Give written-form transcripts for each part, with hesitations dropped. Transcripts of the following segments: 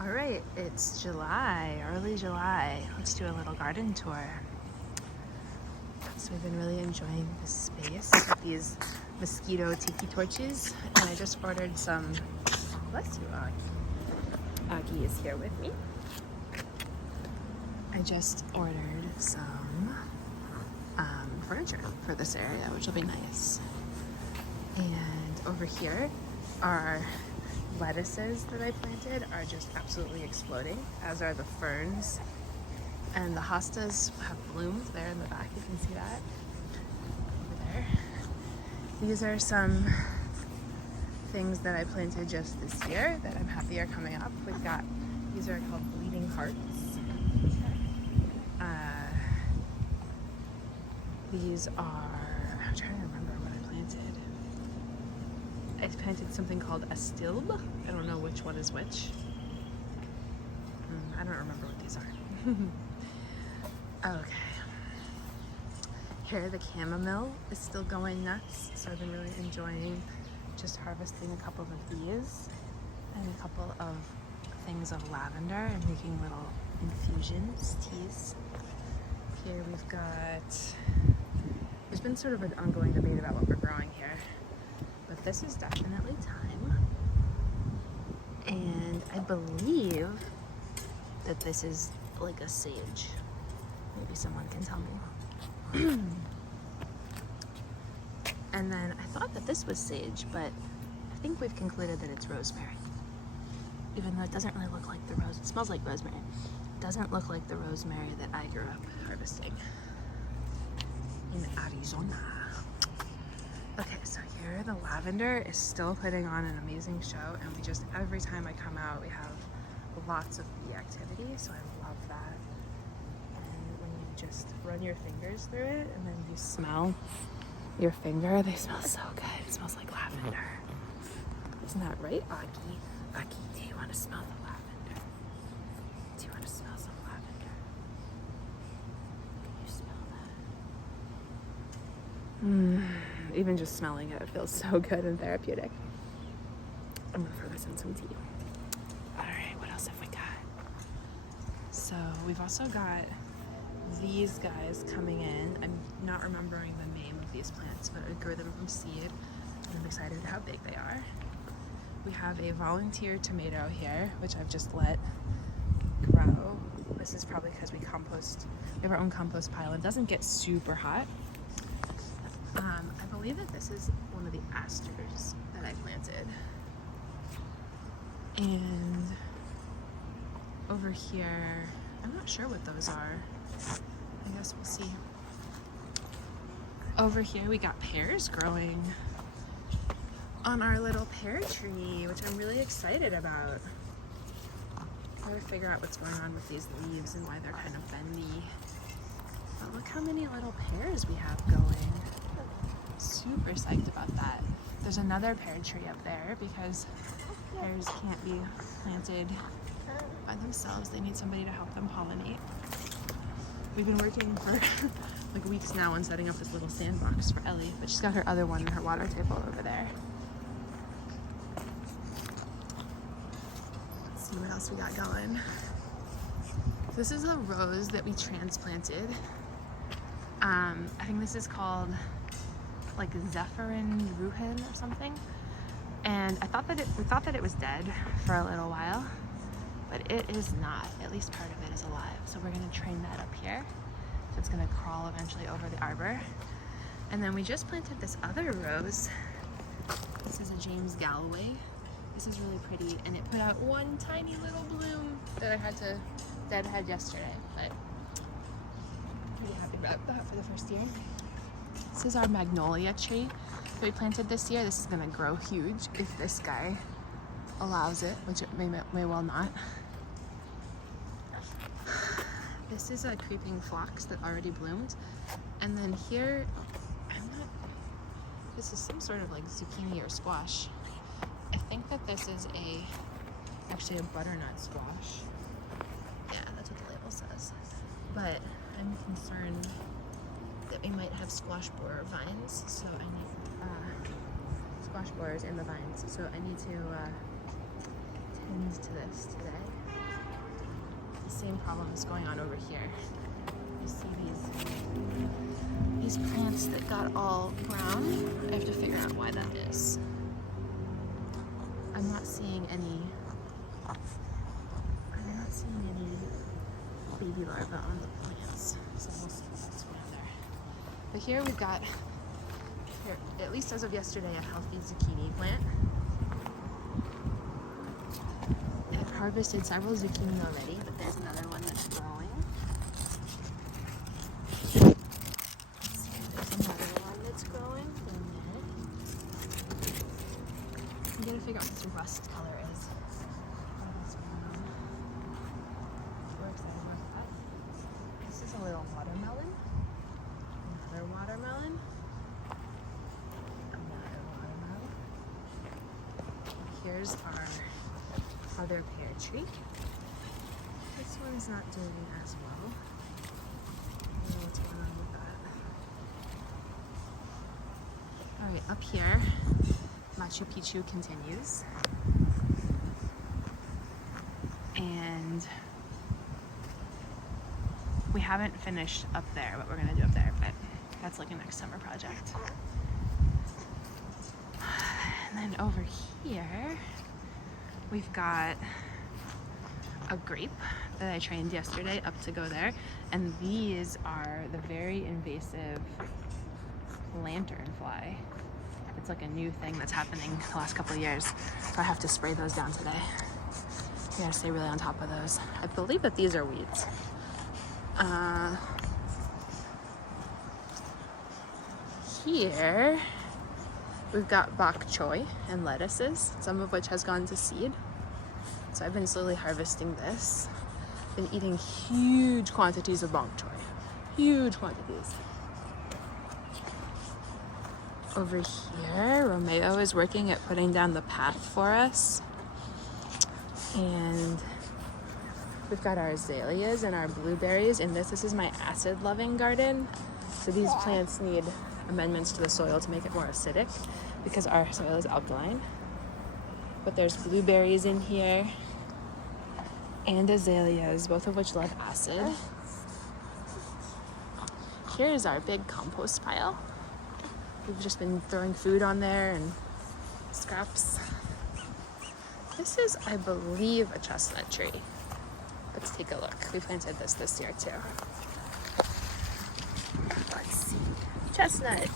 All right, it's July, early July. Let's do a little garden tour. So we've been really enjoying this space with these mosquito tiki torches. And I just ordered some, bless you, Auggie. Auggie is here with me. I just ordered some furniture for this area, which will be nice. And over here are lettuces that I planted are just absolutely exploding, as are the ferns. And the hostas have bloomed there in the back. You can see that over there. These are some things that I planted just this year that I'm happy are coming up. We've got, these are called bleeding hearts. These are, I'm trying to remember what I planted. I planted something called a stilb. I don't know which one is which. I don't remember what these are. Okay. Here the chamomile is still going nuts, so I've been really enjoying just harvesting a couple of these and a couple of things of lavender and making little infusions, teas. Here we've got, there's been sort of an ongoing debate about what we're growing here, but this is definitely thyme, and I believe that this is like a sage. Maybe someone can tell me. And then I thought that this was sage, but I think we've concluded that it's rosemary. Even though it doesn't really look like the rose, it smells like rosemary. It doesn't look like the rosemary that I grew up harvesting in Arizona. Okay, so here the lavender is still putting on an amazing show, and we just, every time I come out, we have lots of bee activity, so I love that. And when you just run your fingers through it, and then you smell your finger, they smell so good. It smells like lavender. Isn't that right, Auggie? Auggie, do you want to smell the lavender? Do you want to smell some lavender? Can you smell that? Even just smelling it feels so good and therapeutic. I'm gonna throw this in some tea. All right, what else have we got? So we've also got these guys coming in. I'm not remembering the name of these plants, but I grew them from seed, and I'm excited how big they are. We have a volunteer tomato here, which I've just let grow. This is probably because we have our own compost pile. It doesn't get super hot. I believe that this is one of the asters that I planted. And over here, I'm not sure what those are. I guess we'll see. Over here we got pears growing on our little pear tree, which I'm really excited about. Gotta figure out what's going on with these leaves and why they're kind of bendy. But look how many little pears we have going. Super psyched about that. There's another pear tree up there because pears can't be planted by themselves. They need somebody to help them pollinate. We've been working for like weeks now on setting up this little sandbox for Ellie, but she's got her other one in her water table over there. Let's see what else we got going. This is a rose that we transplanted. I think this is called like Zephyrin Ruhin or something. And we thought that it was dead for a little while, but it is not. At least part of it is alive. So we're gonna train that up here. So it's gonna crawl eventually over the arbor. And then we just planted this other rose. This is a James Galloway. This is really pretty, and it put out one tiny little bloom that I had to deadhead yesterday, but I'm pretty happy about that for the first year. This is our Magnolia Tree that we planted this year. This is gonna grow huge if this guy allows it, which it may well not. This is a creeping phlox that already bloomed. And then here, this is some sort of like zucchini or squash. I think that this is actually a butternut squash. Yeah, that's what the label says. But I'm concerned that we might have squash borer vines, so I need squash borers in the vines, so I need to tend to this today. same problems going on over here. You see these plants that got all brown. I have to figure out why that is. I'm not seeing any baby larvae on the plants, so we'll see what's going on there. But here we've got, at least as of yesterday, a healthy zucchini plant. I've harvested several zucchini already, but there's another one that's growing. There's another one that's growing in there. I'm gonna figure out what this rust color is. We're excited about that. This is a little watermelon. Another watermelon. Another watermelon. Here's our other pear tree. This one's not doing as well. I don't know what's going on with that. Alright, up here, Machu Picchu continues. And we haven't finished up there, what we're gonna do up there, but that's like a next summer project. And then over here, we've got a grape that I trained yesterday up to go there. And these are the very invasive lanternfly. It's like a new thing that's happening the last couple of years. So I have to spray those down today. You gotta stay really on top of those. I believe that these are weeds. Here, we've got bok choy and lettuces, some of which has gone to seed. So I've been slowly harvesting this. Been eating huge quantities of bok choy. Huge quantities. Over here, Romeo is working at putting down the path for us. And we've got our azaleas and our blueberries in this. This is my acid-loving garden. So these plants need amendments to the soil to make it more acidic because our soil is alkaline. But there's blueberries in here and azaleas, both of which love acid. Here's our big compost pile. We've just been throwing food on there and scraps. This is, I believe, a chestnut tree. Let's take a look. We planted this year too. Let's see. Chestnut.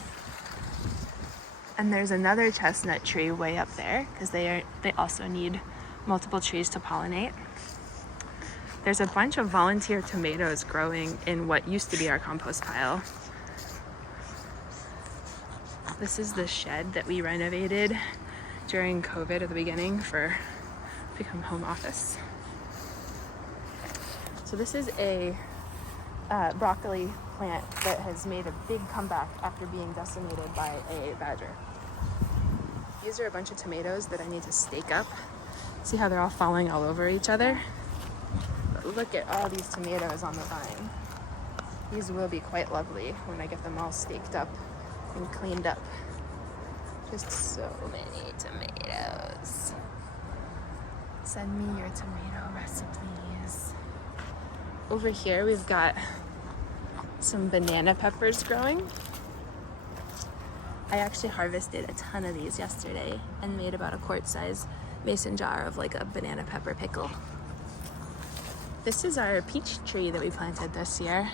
And there's another chestnut tree way up there because they also need multiple trees to pollinate. There's a bunch of volunteer tomatoes growing in what used to be our compost pile. This is the shed that we renovated during COVID at the beginning for become home office. So this is a broccoli plant that has made a big comeback after being decimated by a badger. These are a bunch of tomatoes that I need to stake up. See how they're all falling all over each other? But look at all these tomatoes on the vine. These will be quite lovely when I get them all staked up and cleaned up. Just so many tomatoes. Send me your tomato recipes. Over here we've got some banana peppers growing. I actually harvested a ton of these yesterday and made about a quart-size mason jar of like a banana pepper pickle. This is our peach tree that we planted this year.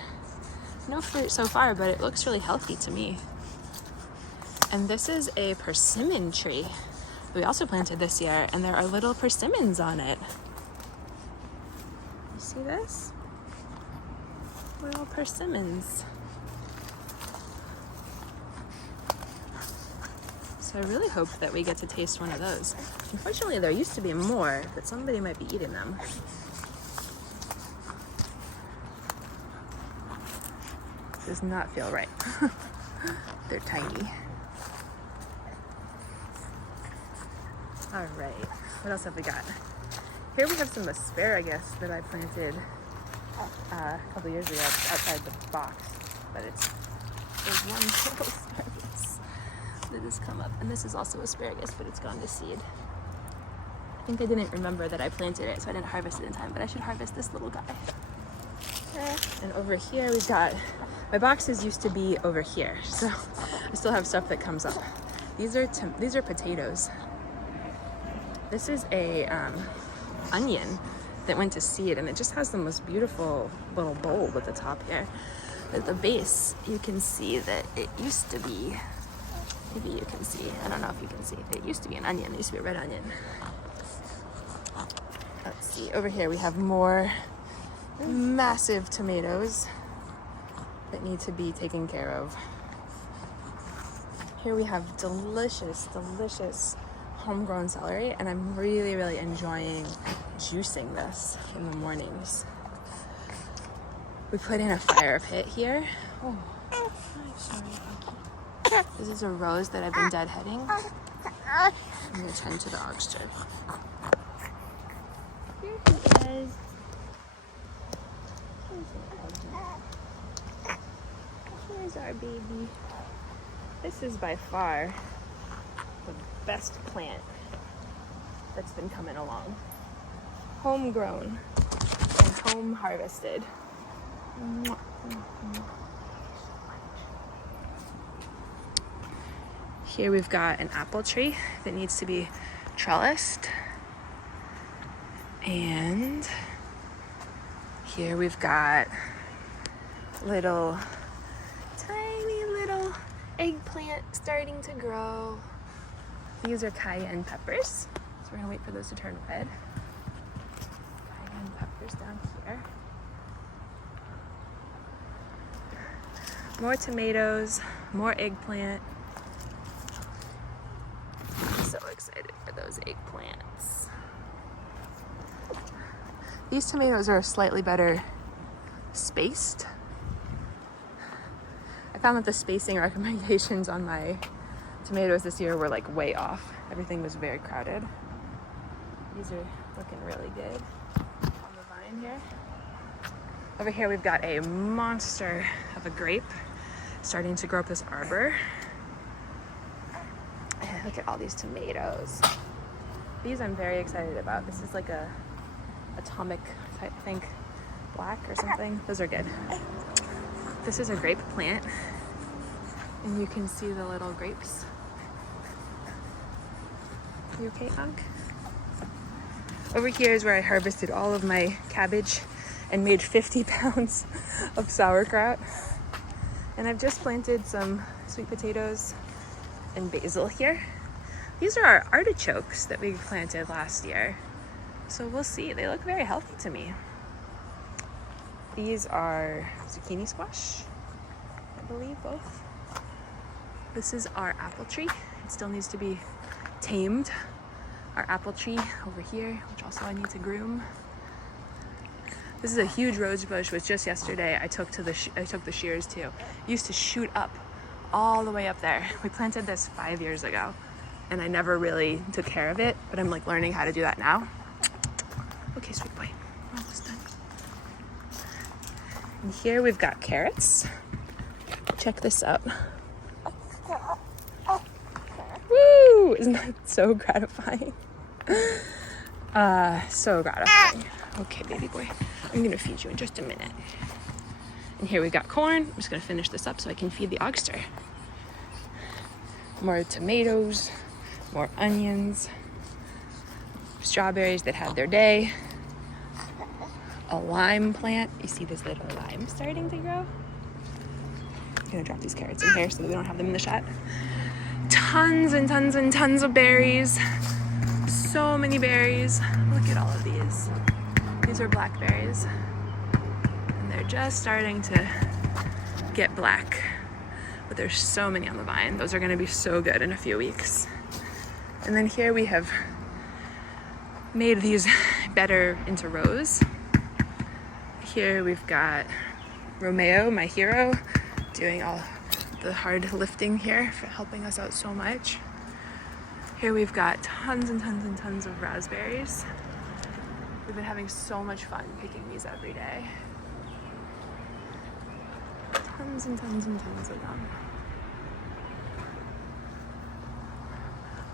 No fruit so far, but it looks really healthy to me. And this is a persimmon tree we also planted this year, and there are little persimmons on it. You see this? Little persimmons. So I really hope that we get to taste one of those. Unfortunately, there used to be more, but somebody might be eating them. Does not feel right. They're tiny. All right, what else have we got? Here we have some asparagus that I planted a couple years ago outside the box, but there's one little asparagus that has come up, and this is also asparagus, but it's gone to seed. I think I didn't remember that I planted it, so I didn't harvest it in time, but I should harvest this little guy. And over here we've got, my boxes used to be over here, so I still have stuff that comes up. These are potatoes. This is a onion that went to seed, and it just has the most beautiful little bulb at the top here. At the base, you can see that it used to be, maybe you can see, I don't know if you can see, it used to be an onion, it used to be a red onion. Let's see, over here we have more massive tomatoes that need to be taken care of. Here we have delicious, delicious homegrown celery, and I'm really, really enjoying juicing this in the mornings. We put in a fire pit here. Oh, I'm sorry. This is a rose that I've been deadheading. I'm gonna tend to the oxter. Here he is. Here's our baby. This is by far the best plant that's been coming along. Homegrown and home harvested. Here we've got an apple tree that needs to be trellised. And here we've got little, tiny little eggplant starting to grow. These are Cayenne Peppers. So we're gonna wait for those to turn red. Cayenne Peppers down here. More tomatoes, more eggplant. I'm so excited for those eggplants. These tomatoes are slightly better spaced. I found that the spacing recommendations on my tomatoes this year were like way off. Everything was very crowded. These are looking really good on the vine here. Over here we've got a monster of a grape starting to grow up this arbor. And look at all these tomatoes. These I'm very excited about. This is like a atomic, I think, black or something. Those are good. This is a grape plant, and you can see the little grapes. You okay, Unc? Over here is where I harvested all of my cabbage and made 50 pounds of sauerkraut. And I've just planted some sweet potatoes and basil here. These are our artichokes that we planted last year. So we'll see. They look very healthy to me. These are zucchini squash, I believe, both. This is our apple tree. It still needs to be tamed. Our apple tree over here, which also I need to groom. This is a huge rose bush, which just yesterday I took the shears to. It used to shoot up all the way up there. We planted this 5 years ago, and I never really took care of it, but I'm like learning how to do that now. Okay, sweet boy, we're almost done. And here we've got carrots. Check this out. Woo! Isn't that so gratifying? So gratifying. Okay, baby boy. I'm gonna feed you in just a minute. And here we got corn. I'm just gonna finish this up so I can feed the oxter. More tomatoes, more onions, strawberries that had their day, a lime plant. You see this little lime starting to grow? I'm gonna drop these carrots in here so that we don't have them in the shot. Tons and tons and tons of berries. So many berries. Look at all of these. These are blackberries, and they're just starting to get black, but there's so many on the vine. Those are gonna be so good in a few weeks. And then here we have made these better into rows. Here we've got Romeo, my hero, doing all the hard lifting here for helping us out so much. Here we've got tons and tons and tons of raspberries. We've been having so much fun picking these every day. Tons and tons and tons of them.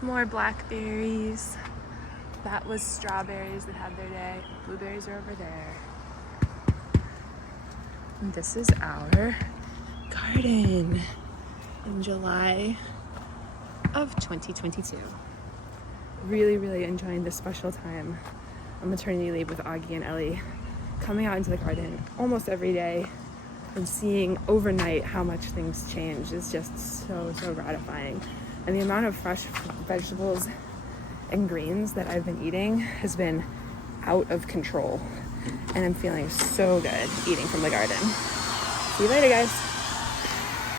More blackberries, That was strawberries that had their day. Blueberries are over there. And this is our garden in July of 2022. Really, really enjoying this special time on maternity leave with Auggie and Ellie. Coming out into the garden almost every day and seeing overnight how much things change is just so gratifying. And the amount of fresh vegetables and greens that I've been eating has been out of control. And I'm feeling so good eating from the garden. See you later, guys.